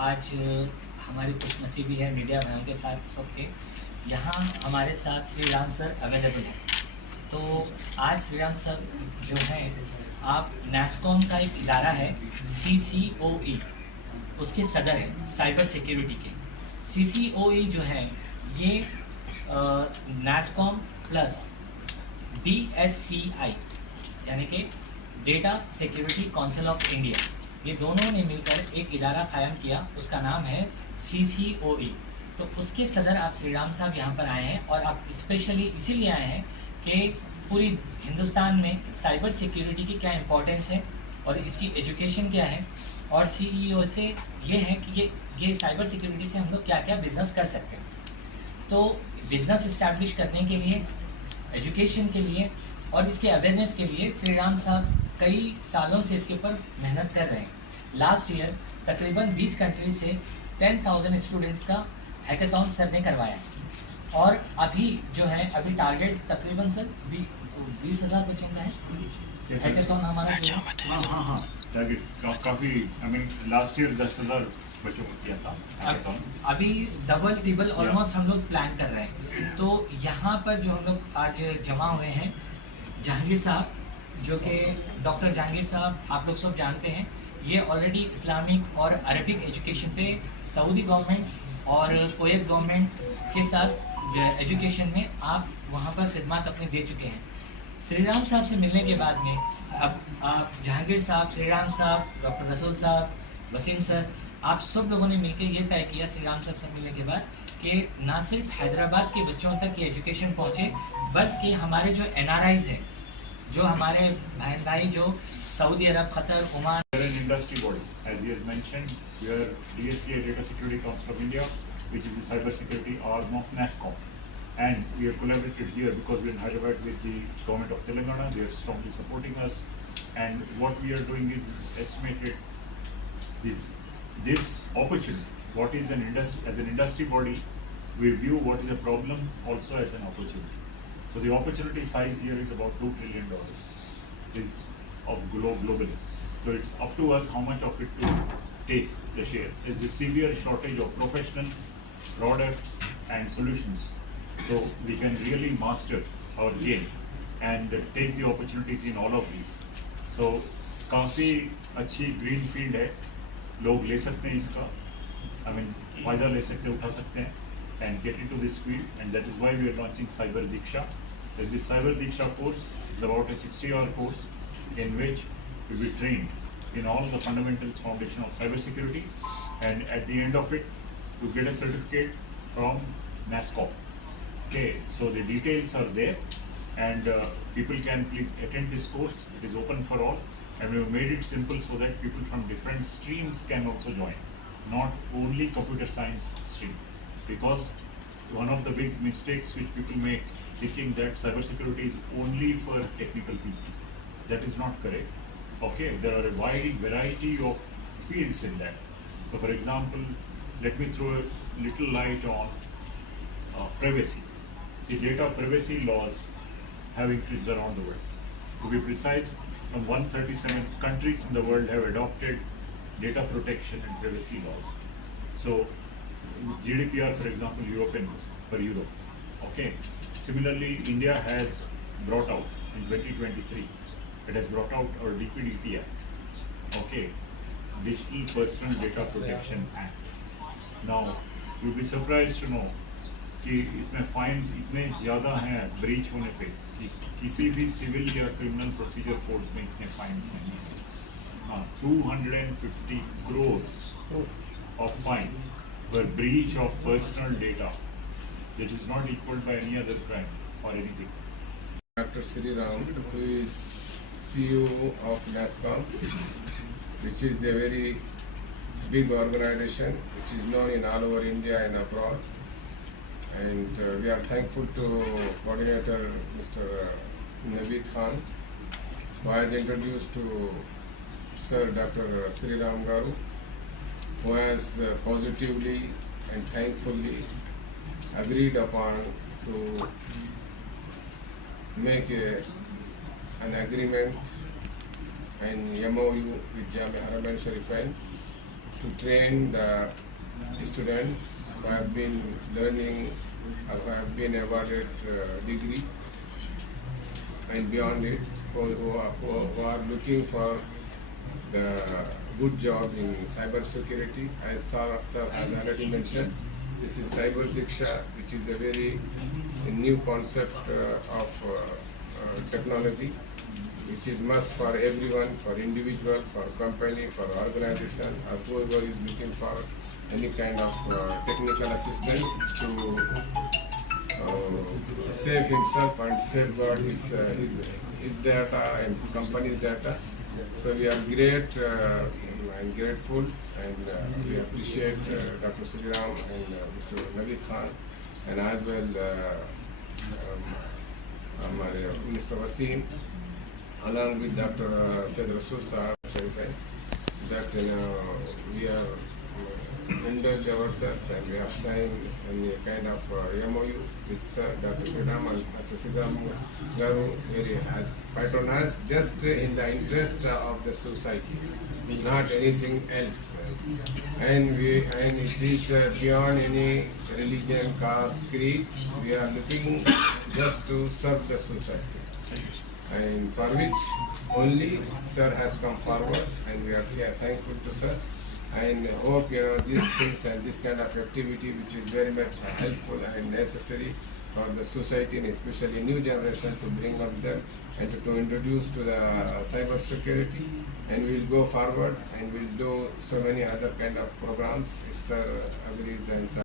आज हमारी खुशनसीबी है मीडिया भाइयों के साथ सबके यहाँ हमारे साथ श्री राम सर अवेलेबल है। तो आज श्री राम सर जो हैं, आप नैस्कॉम का एक इदारा है CCOE, उसके सदर हैं साइबर सिक्योरिटी के। CCOE जो है ये नैस्कॉम प्लस DSCI यानी कि data security council of India, ये दोनों ने मिलकर एक इदारा कायम किया, उसका नाम है CCOE। तो उसके सदर आप श्री राम साहब यहाँ पर आए हैं और आप स्पेशली इसीलिए आए हैं कि पूरी हिंदुस्तान में साइबर सिक्योरिटी की क्या इम्पोर्टेंस है और इसकी एजुकेशन क्या है, और CEO से ये है कि ये साइबर सिक्योरिटी से हम लोग क्या क्या बिजनेस कर सकते हैं। तो बिजनेस इस्टेब्लिश करने के लिए, एजुकेशन के लिए और इसके अवेयरनेस के लिए श्री राम साहब कई सालों से इसके ऊपर मेहनत कर रहे हैं। लास्ट ईयर तकरीबन 20 कंट्री से 10,000 स्टूडेंट्स का हैकाथॉन सर ने करवाया है और अभी जो है अभी टारगेट तकरीबन सर 20,000 बच्चों का है हैकाथॉन हमारा। हाँ टारगेट काफ़ी, आई मीन लास्ट ईयर 10,000 बच्चों को किया था हैकाथॉन। अभी डबल टिबल ऑलमोस्ट हम लोग प्लान कर रहे हैं। तो यहाँ पर जो हम लोग आज जमा हुए हैं, जहांगीर साहब जो कि डॉक्टर जहांगीर साहब आप लोग सब जानते हैं, ये ऑलरेडी इस्लामिक और अरबिक एजुकेशन पे सऊदी गवर्नमेंट और कुवैत गवर्नमेंट के साथ एजुकेशन में आप वहाँ पर खिदमत अपने दे चुके हैं। श्री राम साहब से मिलने के बाद में अब आप जहांगीर साहब, श्री राम साहब, डॉक्टर रसूल साहब, वसीम सर, आप सब लोगों ने मिलकर ये तय किया श्री राम साहब से मिलने के बाद कि ना सिर्फ हैदराबाद के बच्चों तक ये एजुकेशन पहुँचे, बल्कि हमारे जो NRIs हैं, जो हमारे बहन भाई जो Saudi Arab, Qatar, Oman. Industry body, as he has mentioned, we are DSCI Data Security Council of India, which is the cyber security arm of NASCOM, and we have collaborated here because we are in Hyderabad with the government of Telangana. They are strongly supporting us, and what we are doing is estimated this opportunity. What is an industry? As an industry body, we view what is a problem also as an opportunity. So the opportunity size here is about $2 trillion is of globally. So it's up to us how much of it to take the share. There's a severe shortage of professionals, products and solutions. So we can really master our game and take the opportunities in all of these. So काफ़ी अच्छी green field है, लोग ले सकते हैं इसका, I mean फ़ायदा ले सकते, उठा सकते हैं and get into this field, and that is why we are launching Cyber Diksha. This Cyber Diksha course is about a 60-hour course in which we will be trained in all the fundamentals foundation of cyber security, and at the end of it you get a certificate from NASCOM. Okay, so the details are there, and people can please attend this course. It is open for all, and we have made it simple so that people from different streams can also join, not only computer science stream, because one of the big mistakes which people make, thinking that cybersecurity is only for technical people. That is not correct. Okay, there are a wide variety of fields in that. So for example, let me throw a little light on privacy. See, data privacy laws have increased around the world. To be precise, from 137 countries in the world have adopted data protection and privacy laws. So GDPR, for example, European for Europe. Okay. Similarly, India has brought out in 2023, it has brought out our DPDP Act. Okay. Digital Personal Data Protection Act. Now, you'll be surprised to know कि इसमें fines इतने ज़्यादा हैं breach होने पे कि किसी भी सिविल या क्रिमिनल प्रोसीजर कोड्स में इतने फाइन्स नहीं हैं। हाँ, 250 crores of fine for breach of personal data that is not equaled by any other crime or anything. Dr. Sri Ram, who is CEO of NASCOM, which is a very big organization which is known in all over India and abroad. And we are thankful to coordinator Mr. Naveed Khan, who has introduced to Sir Dr. Sri Ram Garu, who has positively and thankfully agreed upon to make an agreement and MOU with Jamia Haramain Sharifain to train the students who have been learning or who have been awarded degree and beyond it, who are looking for the good job in cyber security. As sir has already mentioned, this is Cyber Diksha, which is a very new concept of technology, which is must for everyone, for individual, for company, for organization, or whoever is looking for any kind of technical assistance to save himself and safeguard his data and his company's data. So we are great and grateful, and we appreciate Dr. Sriram and Mr. Naveed Khan, and as well Mr. Wasim, along with Dr. Said Rasul Sahab Sharifai, that we have indulged ourselves and we have signed a kind of MOU with Sir Dr. Sriram and Dr. Sriram Garu, where he has patronized just in the interest of the society, not anything else. And it is beyond any religion, caste, creed. We are looking just to serve the society, and for which only Sir has come forward, and we are thankful to Sir, and hope these things and this kind of activity, which is very much helpful and necessary for the society, and especially new generation, to bring up them and to introduce to the cyber security, and we'll go forward and we'll do so many other kind of programs if Sir agrees and Sir